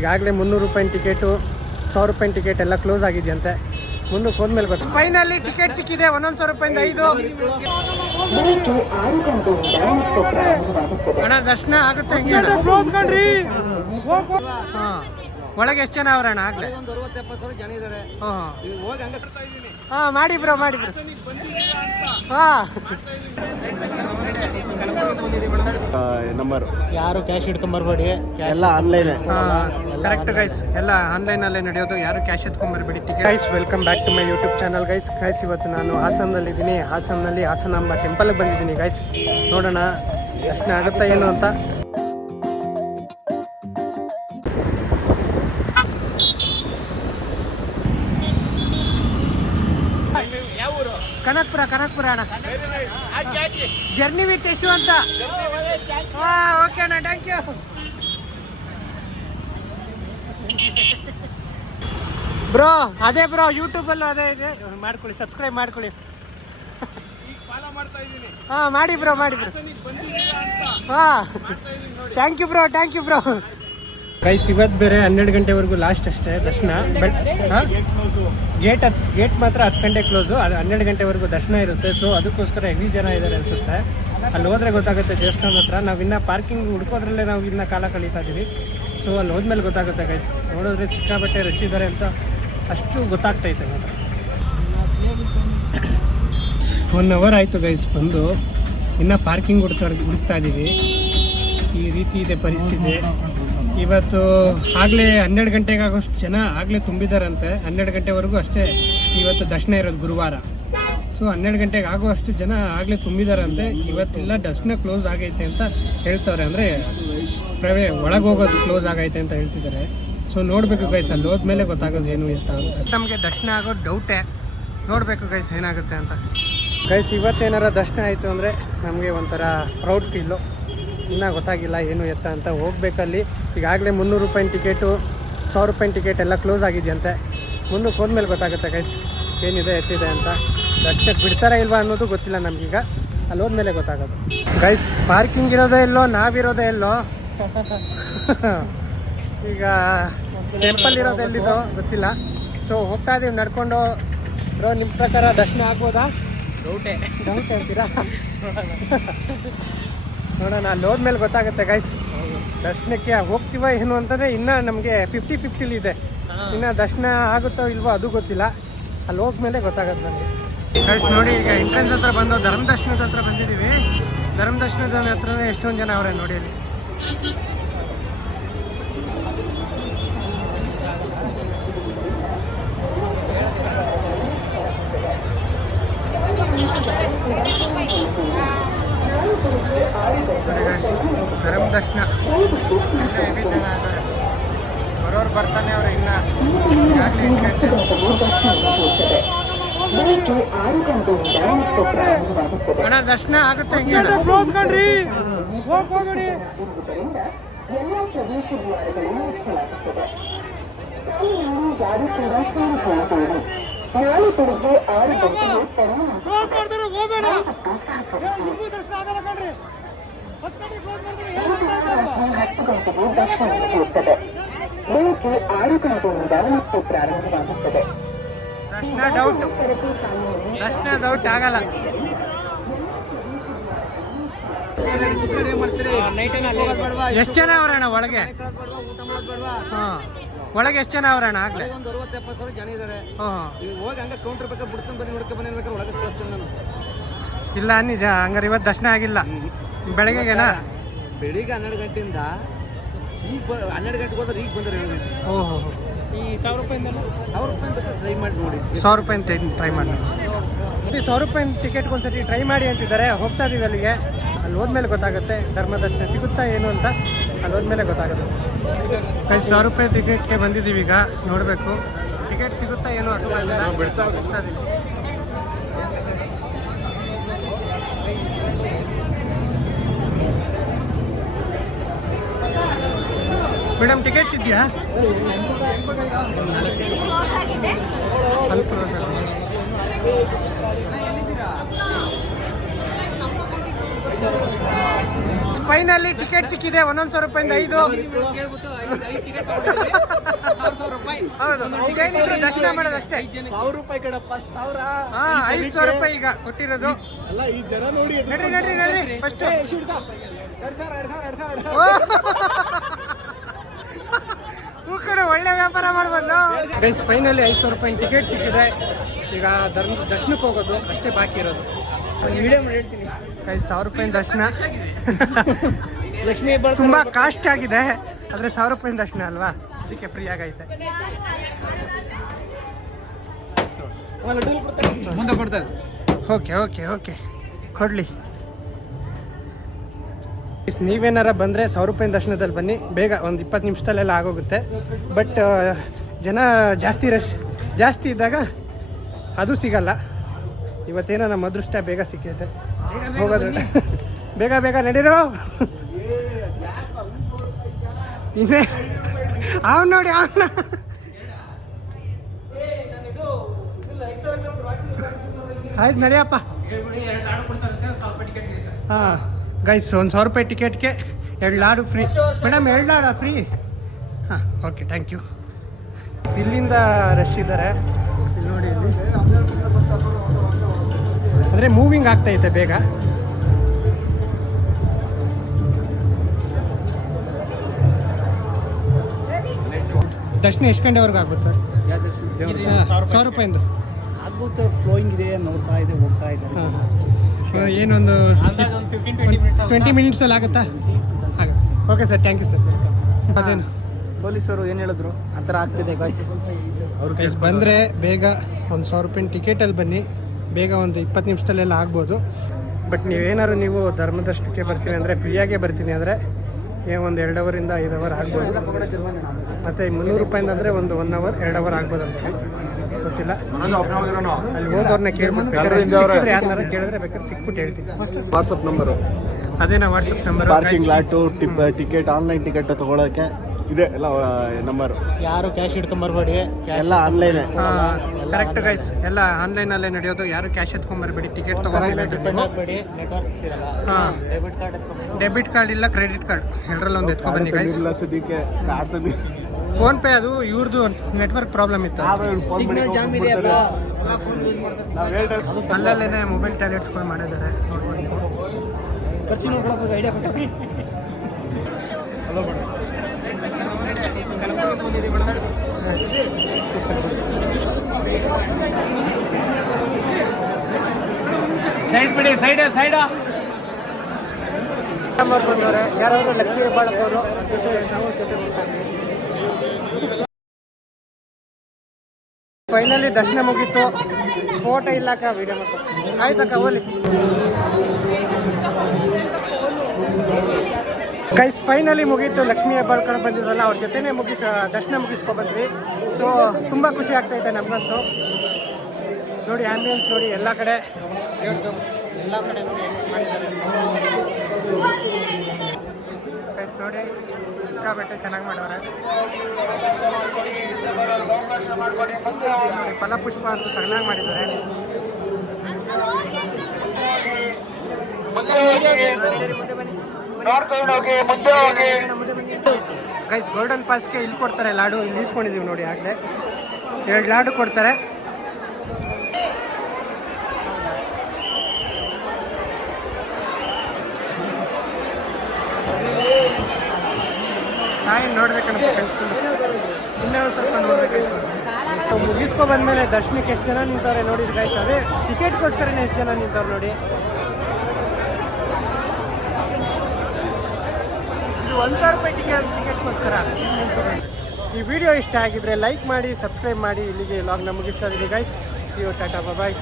ಈಗಾಗಲೇ 300 ರೂಪಾಯಿ ಟಿಕೆಟು, 1000 ರೂಪಾಯಿ ಟಿಕೆಟ್ ಎಲ್ಲ ಕ್ಲೋಸ್ ಆಗಿದೆಯಂತೆ. ಮುಂದಕ್ಕೆ ಹೋದ್ಮೇಲೆ ಗೊತ್ತು. ಫೈನಲಿ ಟಿಕೆಟ್ ಸಿಕ್ಕಿದೆ. 100 ರೂಪಾಯಿಂದ 5 ಅಣ್ಣ. ದರ್ಶನ ಆಗುತ್ತೆ ಕ್ಲೋಸ್ ಕಂಡ್ರಿ. ಒಳಗೆ ಎಷ್ಟು ಜನ ಅವ್ರಣ್ಣ? ಆಗ್ಲೇ 60-70 ಜನ ಇದ್ದಾರೆ. ಹಾ ಮಾಡಿ ಬ್ರೋ, ಮಾಡಿ ಬ್ರೋ. ಹಾ ನಂಬರ್ ಯಾರು ಕ್ಯಾಶ್ ಇಟ್ಕೊಂಬರ್ಬೇಡಿ, ಎಲ್ಲ ಆನ್ಲೈನ್. ಕರೆಕ್ಟ್ ಗೈಸ್, ಎಲ್ಲ ಆನ್ಲೈನ್ ಅಲ್ಲೇ ನಡೆಯೋದು. ಯಾರು ಕ್ಯಾಶ್ ಎತ್ಕೊಂಬರ್ಬೇಡಿ. Ticket guys, welcome back to my YouTube channel guys. ಇವತ್ತು ನಾನು ಹಾಸನದಲ್ಲಿದ್ದೀನಿ. ಹಾಸನಲ್ಲಿ ಹಾಸನಾಂಬ ಟೆಂಪಲ್ಗೆ ಬಂದಿದ್ದೀನಿ ಗೈಸ್. ನೋಡೋಣ ದರ್ಶನ ಆಗುತ್ತಾ ಏನು ಅಂತ. ಕನಕ್ಪುರ ಅಣ್ಣ. ಜರ್ನಿ ವಿತ್ ಯಶು ಅಂತ. ಓಕೆ ಅಣ್ಣ, ಥ್ಯಾಂಕ್ ಯು. ಬ್ರೋ ಅದೇ ಬ್ರೋ, ಯೂಟ್ಯೂಬಲ್ಲೂ ಅದೇ ಇದೆ. ಮಾಡ್ಕೊಳ್ಳಿ, ಸಬ್ಸ್ಕ್ರೈಬ್ ಮಾಡ್ಕೊಳ್ಳಿ. ಹಾಂ ಮಾಡಿ ಬ್ರೋ, ಮಾಡಿ ಬ್ರೋ. ಹಾಂ thank you bro, thank you bro. Guys, ಇವತ್ತು ಬೇರೆ 12 ಗಂಟೆವರೆಗೂ ಲಾಸ್ಟ್ ಅಷ್ಟೇ ದರ್ಶನ. ಬಟ್ ಗೇಟ್ ಮಾತ್ರ 10 ಗಂಟೆ ಕ್ಲೋಸು. ಅದು 12 ಗಂಟೆವರೆಗೂ ದರ್ಶನ ಇರುತ್ತೆ. ಸೊ ಅದಕ್ಕೋಸ್ಕರ ಹೆವಿ ಜನ ಇದ್ದಾರೆ ಅನಿಸುತ್ತೆ. ಅಲ್ಲಿ ಹೋದ್ರೆ ಗೊತ್ತಾಗುತ್ತೆ ದೇವಸ್ಥಾನದ ಹತ್ರ. ನಾವು ಇನ್ನೂ ಪಾರ್ಕಿಂಗ್ ಹುಡ್ಕೋದ್ರಲ್ಲೇ ನಾವು ಇನ್ನೂ ಕಾಲ ಕಳೀತಾ ಇದ್ದೀವಿ. ಸೊ ಅಲ್ಲಿ ಹೋದ್ಮೇಲೆ ಗೊತ್ತಾಗುತ್ತೆ ಗೈಸ್. ನೋಡಿದ್ರೆ ಸಿಕ್ಕಾಬಟ್ಟೆ ರಚಿದ್ದಾರೆ ಅಂತ ಅಷ್ಟು ಗೊತ್ತಾಗ್ತೈತೆ ಮಾತ್ರ. 1 ಅವರ್ ಆಯಿತು ಗೈಸ್ ಬಂದು. ಇನ್ನೂ ಪಾರ್ಕಿಂಗ್ ಹುಡುಕ್ತಾ ಇದ್ದೀವಿ. ಈ ರೀತಿ ಇದೆ ಪರಿಸ್ಥಿತಿ ಇವತ್ತು. ಆಗಲೇ 12 ಗಂಟೆಗೆ ಆಗೋಷ್ಟು ಜನ ಆಗಲೇ ತುಂಬಿದಾರಂತೆ. 12 ಗಂಟೆವರೆಗೂ ಅಷ್ಟೇ ಇವತ್ತು ದರ್ಶನ ಇರೋದು, ಗುರುವಾರ. ಸೊ 12 ಗಂಟೆಗೆ ಆಗೋಷ್ಟು ಜನ ಆಗಲೇ ತುಂಬಿದಾರಂತೆ. ಇವತ್ತೆಲ್ಲ ದರ್ಶನ ಕ್ಲೋಸ್ ಆಗೈತೆ ಅಂತ ಹೇಳ್ತವ್ರೆ. ಅಂದರೆ ಒಳಗೆ ಹೋಗೋದು ಕ್ಲೋಸ್ ಆಗೈತೆ ಅಂತ ಹೇಳ್ತಿದ್ದಾರೆ. ಸೊ ನೋಡಬೇಕು ಗೈಸ್, ಅಲ್ಲಿ ಹೋದ್ಮೇಲೆ ಗೊತ್ತಾಗೋದು ಏನು ಅಂತ. ನಮಗೆ ದರ್ಶನ ಆಗೋದು ಡೌಟೇ. ನೋಡಬೇಕು ಗೈಸ್ ಏನಾಗುತ್ತೆ ಅಂತ. ಗೈಸ್, ಇವತ್ತೇನಾರ ದರ್ಶನ ಆಯಿತು ಅಂದರೆ ನಮಗೆ ಒಂಥರ ಪ್ರೌಡ್ ಫೀಲು. ಇನ್ನೂ ಗೊತ್ತಾಗಿಲ್ಲ ಏನು ಎತ್ತ ಅಂತ. ಹೋಗ್ಬೇಕಲ್ಲಿ ಈಗಾಗಲೇ 300 ರೂಪಾಯಿ ಟಿಕೆಟು, 1000 ರೂಪಾಯಿ ಟಿಕೆಟ್ ಎಲ್ಲ ಕ್ಲೋಸ್ ಆಗಿದೆಯಂತೆ. ಮುಂದಕ್ಕೆ ಹೋದ್ಮೇಲೆ ಗೊತ್ತಾಗುತ್ತೆ ಗೈಸ್ ಏನಿದೆ ಎತ್ತಿದೆ ಅಂತ. ದರ್ಶನಕ್ಕೆ ಬಿಡ್ತಾರಾ ಇಲ್ವಾ ಅನ್ನೋದು ಗೊತ್ತಿಲ್ಲ ನಮಗೀಗ. ಅಲ್ಲಿ ಹೋದ್ಮೇಲೆ ಗೊತ್ತಾಗೋದು ಗೈಸ್. ಪಾರ್ಕಿಂಗ್ ಇರೋದೇ ಎಲ್ಲೋ, ನಾವಿರೋದೇ ಎಲ್ಲೋ. ಈಗ ಟೆಂಪಲ್ ಇರೋದು ಎಲ್ಲಿದೋ ಗೊತ್ತಿಲ್ಲ. ಸೊ ಹೋಗ್ತಾ ಇದ್ದೀವಿ ನಡ್ಕೊಂಡು. ಬ್ರೋ, ನಿಮ್ಮ ಪ್ರಕಾರ ದರ್ಶನ ಆಗ್ಬೋದಾ? ಡೌಟೇ ಅಂತೀರಾ? ನೋಡೋಣ, ಅಲ್ಲಿ ಹೋದ್ಮೇಲೆ ಗೊತ್ತಾಗುತ್ತೆ ಗೈಸ್. ದರ್ಶನಕ್ಕೆ ಹೋಗ್ತೀವ ಏನು ಅಂತಂದರೆ ಇನ್ನೂ ನಮಗೆ 50-50 ಇದೆ. ಇನ್ನು ದರ್ಶನ ಆಗುತ್ತೋ ಇಲ್ವೋ ಅದು ಗೊತ್ತಿಲ್ಲ. ಅಲ್ಲಿ ಹೋಗ್ಮೇಲೆ ಗೊತ್ತಾಗುತ್ತೆ ನಮಗೆ ಗೈಸ್. ನೋಡಿ, ಈಗ ಎಂಟ್ರೆನ್ಸ್ ಹತ್ರ ಬಂದು ಧರ್ಮ ದರ್ಶನದ ಹತ್ರ ಬಂದಿದ್ದೀವಿ. ಧರ್ಮ ದರ್ಶನದ ಹತ್ರನೇ ಎಷ್ಟೊಂದು ಜನ ಅವರೇ ನೋಡಿ ಅಲ್ಲಿ. ಧರ್ಮ ದರ್ಶನ ಹೆವಿ ಜನ ಇದ್ದಾರೆ. ಬರೋರು ಬರ್ತಾನೆ ಅವ್ರೆ. ಇನ್ನ ಅಣ್ಣ ದರ್ಶನ ಆಗುತ್ತೆ. ಕ್ಲೋಸ್ ಕಂಡ್ರಿ, ಹೋಗ್ಬೇಡಿ. ಕ್ಲೋಸ್ ಮಾಡ್ತಾರೆ, ಹೋಗ್ಬೇಡ. ದರ್ಶನ ಆಗಲ್ಲ ಕಣ್ರಿ. ಬೆಳಗ್ಗೆ 6 ಗಂಟೆಯಿಂದ ಮತ್ತು ಪ್ರಾರಂಭವಾಗುತ್ತದೆ. ದರ್ಶನ ಡೌಟ್ ಆಗಲ್ಲ. ಎಷ್ಟು ಜನ ಅವ್ರಣ್ಣ ಒಳಗೆ? ಹಾಂ, ಒಳಗೆ ಎಷ್ಟು ಜನ ಅವ್ರಣ್ಣ? ಆಗ್ಲೇ 60-70 ಜನ ಇದ್ದಾರೆ. ಹೋಗಿ ಹಂಗೆ ಕೌಂಟರ್ ಬೇಕಾದ್ರೆ ಬಿಡ್ತಾನೆ, ಬನ್ನಿ ನೋಡ್ಕೊ ಬನ್ನಿ ಬೇಕಾದ್ರೆ ಒಳಗೆ ಕಳಿಸ್ತೇನೆ ನಾನು. ಇಲ್ಲ ನಿಜ. ಹಂಗಾರೆ ಇವತ್ತು ದರ್ಶನ ಆಗಿಲ್ಲ. ಬೆಳಗ್ಗೆಗೆನಾ? ಬೆಳಿಗ್ಗೆ 12 ಗಂಟೆಯಿಂದ ಈಗ 12 ಗಂಟೆಗೆ ಹೋದ್ರೆ ಈಗ ಬಂದರೆ 7 ಗಂಟೆ. ಓಹೋ, ಈ 1000 ರೂಪಾಯಿಂದ ಟ್ರೈ ಮಾಡಿ ನೋಡಿ. 1000 ರೂಪಾಯಿ ಟ್ರೈ ಮಾಡಿ. 1000 ರೂಪಾಯಿ ಟಿಕೆಟ್ಗೆ ಒಂದ್ಸತಿ ಟ್ರೈ ಮಾಡಿ ಅಂತಿದ್ದಾರೆ. ಹೋಗ್ತಾ ಇದೀವಿ ಅಲ್ಲಿಗೆ. ಅಲ್ಲಿ ಹೋದ್ಮೇಲೆ ಗೊತ್ತಾಗುತ್ತೆ ಧರ್ಮ ದರ್ಶನ ಸಿಗುತ್ತಾ ಏನು ಅಂತ. ಅಲ್ಲಿ ಹೋದ್ಮೇಲೆ ಗೊತ್ತಾಗುತ್ತೆ. 1000 ರೂಪಾಯಿ ಟಿಕೆಟ್ಗೆ ಬಂದಿದ್ದೀವಿ. ಈಗ ನೋಡಬೇಕು ಟಿಕೆಟ್ ಸಿಗುತ್ತಾ ಏನು ಅದು ಬಂದಿಲ್ಲ. ಹೋಗ್ತಾ ಇದೀವಿ. ಮೇಡಮ್ ಟಿಕೆಟ್ಸ್ ಇದೆಯಾ? ಗೈಸ್ ಫೈನಲಿ ಟಿಕೆಟ್ ಸಿಕ್ಕಿದೆ 1,000 ರೂಪಾಯಿಂದ 5. ಕೇಳ್ಬಿಟ್ಟು 5 ಟಿಕೆಟ್ ತಗೊಂಡಿದ್ದೀವಿ 1,000 ರೂಪಾಯಿ. ಹೌದು ಈಗೇನಿದ್ರು ದರ್ಶನ ಮಾಡೋದಷ್ಟೇ. 1,000 ರೂಪಾಯಿ ಕಡಪ್ಪ 1,000. 500 ರೂಪಾಯಿ ಈಗ ಕೊಟ್ಟಿರೋದು. ಅಲ್ಲ ಈ ಜನ ನೋಡಿ ನಡ್ರಿ ಫಸ್ಟ್ 2,000 ಹೂ ಕಡೆ ಒಳ್ಳೆ ವ್ಯಾಪಾರ ಮಾಡ್ಬೋದು. ಗೈಸ್ ಫೈನಲಿ 500 ರೂಪಾಯಿ ಟಿಕೆಟ್ ಸಿಕ್ಕಿದೆ. ಈಗ ದರ್ಶನಕ್ಕೆ ಹೋಗೋದು ಅಷ್ಟೇ ಬಾಕಿ ಇರೋದು. ವಿಡಿಯೋ ಮಾಡಿ ಹೇಳ್ತೀನಿ ಗೈಸ್ 1,000 ರೂಪಾಯಿ ದರ್ಶನ ಲಕ್ಷ್ಮೀ ಹೆಬ್ಬಾಳ್ಕರ್ ತುಂಬಾ ಕಾಸ್ಟ್ ಆಗಿದೆ, ಆದ್ರೆ 1,000 ರೂಪಾಯಿ ದರ್ಶನ ಅಲ್ವಾ, ಅದಕ್ಕೆ ಫ್ರೀ ಆಗೈತೆ. ಮುಂದೆ ಕೊಡ್ತಾರೆ. ಓಕೆ ಕೊಡ್ಲಿ. ನೀವೇನಾರ ಬಂದರೆ 1,000 ರೂಪಾಯಿ ದರ್ಶನದಲ್ಲಿ ಬನ್ನಿ, ಬೇಗ ಒಂದು 20 ನಿಮಿಷದಲ್ಲೆಲ್ಲ ಆಗೋಗುತ್ತೆ. ಬಟ್ ಜನ ಜಾಸ್ತಿ ಇದ್ದಾಗ ಅದು ಸಿಗಲ್ಲ. ಇವತ್ತೇನೋ ನಮ್ಮ ಅದೃಷ್ಟ ಬೇಗ ಸಿಕ್ಕೈತೆ ಹೋಗೋದು. ಬೇಗ ನಡೀರೋ. ಇನ್ನೇ ಅವ್ನು ನೋಡಿ ಅವನ್ನ ಆಯ್ತು ನಡಿಯಪ್ಪ. ಹಾಂ ಗೈಸ್ 1,000 ರೂಪಾಯಿ ಟಿಕೆಟ್ಗೆ 2 laddu free. Madam 2 laddu free. ಹಾಂ ಓಕೆ ಥ್ಯಾಂಕ್ ಯು. ಇಲ್ಲಿಂದ ರಶ್ ಇದ್ದಾರೆ ಇಲ್ಲಿ ನೋಡಿ. ಇಲ್ಲಿ ಅಂದರೆ ಮೂವಿಂಗ್ ಆಗ್ತೈತೆ ಬೇಗ. ದರ್ಶನ ಎಷ್ಟು ಗಂಟೆವರೆಗೂ ಆಗ್ಬೋದು ಸರ್? 1,000 ರೂಪಾಯಿಂದ ಆಗ್ಬೋದು. ಫ್ಲೋಯಿಂಗ್ ಇದೆ, ನೋಡ್ತಾ ಇದೆ, ಹೋಗ್ತಾ ಇದೆ. ಏನೊಂದು 20 ಮಿನಿಟ್ಸಲ್ಲಿ ಆಗುತ್ತಾ? ಆಗುತ್ತೆ. Okay sir thank you sir. ಅದೇನು ಪೊಲೀಸರು ಏನು ಹೇಳಿದ್ರು ಆ ಥರ ಆಗ್ತಿದೆ ಗಾಯ್ಸ್. ಗೈಸ್ ಬಂದರೆ ಬೇಗ 1,000 ರೂಪಾಯಿ ಟಿಕೆಟಲ್ಲಿ ಬನ್ನಿ, ಬೇಗ ಒಂದು 20 ನಿಮಿಷದಲ್ಲೆಲ್ಲ ಆಗ್ಬೋದು. ಬಟ್ ನೀವೇನಾದ್ರು ನೀವು ಧರ್ಮದರ್ಶನಕ್ಕೆ ಬರ್ತೀನಿ ಅಂದರೆ ಫ್ರೀಯಾಗೇ ಬರ್ತೀನಿ ಅಂದರೆ ಒಂದು 2 ಅವರಿಂದ 5 ಅವರ್ ಆಗ್ಬೋದು. ಮತ್ತು 300 ರೂಪಾಯಿಂದ ಅಂದರೆ ಒಂದು 1 ಅವರ್ 2 ಅವರ್ ಆಗ್ಬೋದು ಅಂತ ಗೈಸ್, ಗೊತ್ತಿಲ್ಲ. ಅಲ್ಲಿ ಹೋದವ್ರನ್ನ ಕೇಳ್ಬಿಟ್ಟು ಯಾರನ್ನಾರ ಕೇಳಿದ್ರೆ ಬೇಕಾದ್ರೆ ಸಿಕ್ಬಿಟ್ಟು ಹೇಳ್ತೀನಿ. ವಾಟ್ಸಪ್ ನಂಬರು ಅದೇನಾ WhatsApp number? Parking lot ticket online ticket ತಗೊಳಕ್ಕೆ ಇದೆ ಎಲ್ಲ ನಂಬರ್. ಯಾರು ಕ್ಯಾಶ್ ಇಟ್ಕೊಂಬರ್ಬೇಡಿ, ಎಲ್ಲ ಆನ್ಲೈನ್. ಕರೆಕ್ಟ್ ಗೈಸ್, ಎಲ್ಲ ಆನ್ಲೈನಲ್ಲೇ ನಡೆಯೋದು. ಯಾರು ಕ್ಯಾಶ್ ಎತ್ಕೊಂಬರ್ಬೇಡಿ, ಟಿಕೆಟ್ ಡಿಪೆಂಡ್ ತಗೊಂಡು. ಆಗಬೇಡಿ. ನೆಟ್ವರ್ಕ್ ಸಿಗಲ್ಲ. ಹಾಂ ಡೆಬಿಟ್ ಕಾರ್ಡ್ ಎತ್ಕೊಂಡ್ಬಂದು ಡೆಬಿಟ್ ಕಾರ್ಡ್ ಇಲ್ಲ ಕ್ರೆಡಿಟ್ ಕಾರ್ಡ್ ಎರಡರಲ್ಲಿ ಒಂದು ಎತ್ಕೊಬನ್ನಿ ಗೈಸ್. ಇಲ್ಲ ಸದ್ಯಕ್ಕೆ ಕಾರ್ಡ್ ತಂದು ಫೋನ್ ಪೇ ಅದು ಇವ್ರದ್ದು ನೆಟ್ವರ್ಕ್ ಪ್ರಾಬ್ಲಮ್ ಇತ್ತು. ಸಿಗ್ನಲ್ ಜಾಮ್ ಇದೆ ಅಲ್ಲ, ಫೋನ್ ಯೂಸ್ ಮಾಡ್ತಾರೆ. ಅಲ್ಲಲ್ಲೇ ಮೊಬೈಲ್ ಟಾಯ್ಲೆಟ್ಸ್ಗಳು ಮಾಡಿದ್ದಾರೆ ನೋಡ್ಬೋದು ನೀವು. ಖರ್ಚು ನೋಡ್ಕೊಳ್ಬೋದು. ಐಡಿಯಾ ಕೊಟ್ಟು ಸೈಡ್ ಬಿಡಿ, ಸೈಡ್ ಬಂದವ್ರೆ ಯಾರಾದರೂ ಲಕ್ಷ್ಮೀ ಹೆಬ್ಬಾಳ್ಕರ್ ಅವರು ಜೊತೆ ನಾವು ಜೊತೆ ಫೈನಲಿ ದರ್ಶನ ಮುಗೀತು. ಫೋಟೋ ಇಲ್ಲಕ್ಕ ವಿಡಿಯೋ ಮಾಡ್ತಾರೆ. ಆಯ್ತಕ್ಕ ಹೋಲಿ ಗೈಸ್. ಫೈನಲಿ ಮುಗೀತು. ಲಕ್ಷ್ಮೀ ಹೆಬ್ಬಾಳ್ಕರ್ ಬಂದಿದ್ರಲ್ಲ ಅವ್ರ ಜೊತೆನೇ ದರ್ಶನ ಮುಗಿಸ್ಕೊಬಂದ್ವಿ. ಸೊ ತುಂಬ ಖುಷಿ ಆಗ್ತಾಯಿದೆ ನಮಗಂತೂ. ನೋಡಿ ಆ್ಯಂಬಿಯನ್ಸ್ ನೋಡಿ, ಎಲ್ಲ ಕಡೆ ಎಲ್ಲ ಕಡೆ ನೋಡಿ ಹೆಂಗೆ ಮಾಡಿದ್ದಾರೆ ಗೈಸ್. ನೋಡಿ ಸಿಕ್ಕಾಬಟ್ಟೆ ಚೆನ್ನಾಗಿ ಮಾಡವ್ರೆ ನೋಡಿ. ಫಲಪುಷ್ಪ ಅಂತೂ ಚೆನ್ನಾಗಿ ಮಾಡಿದ್ದಾರೆ. ಗೈಸ್ ಗೋಲ್ಡನ್ ಪಾಸ್ಗೆ ಇಲ್ಲಿ ಕೊಡ್ತಾರೆ ಲಾಡು. ಇಲ್ಲಿ ಇಸ್ಕೊಂಡಿದ್ದೀವಿ ನೋಡಿ, ಆಗಲೇ 2 ಲಾಡು ಕೊಡ್ತಾರೆ. ನಾವೇನು ನೋಡ್ಬೇಕಂತ ಇನ್ನೂ ಒಂದು ಸ್ವಲ್ಪ ನೋಡ್ಬೇಕಾಯ್ತು. ಮುಗಿಸ್ಕೊ ಬಂದಮೇಲೆ ದರ್ಶನಕ್ಕೆ ಎಷ್ಟು ಜನ ನಿಂತವ್ರೆ ನೋಡಿ ಗೈಸ್. ಅದೇ ಟಿಕೆಟ್ಗೋಸ್ಕರನೇ ಎಷ್ಟು ಜನ ನಿಂತವ್ರು ನೋಡಿ. ಇದು 1,000 ರೂಪಾಯಿ ಟಿಕೆಟ್ಗೋಸ್ಕರ. ಈ ವಿಡಿಯೋ ಇಷ್ಟ ಆಗಿದ್ರೆ ಲೈಕ್ ಮಾಡಿ, ಸಬ್ಸ್ಕ್ರೈಬ್ ಮಾಡಿ. ಇಲ್ಲಿಗೆ ವ್ಲಾಗ್ನ ಮುಗಿಸ್ತಾ ಇದ್ದೀನಿ guys. See you, tata, bye.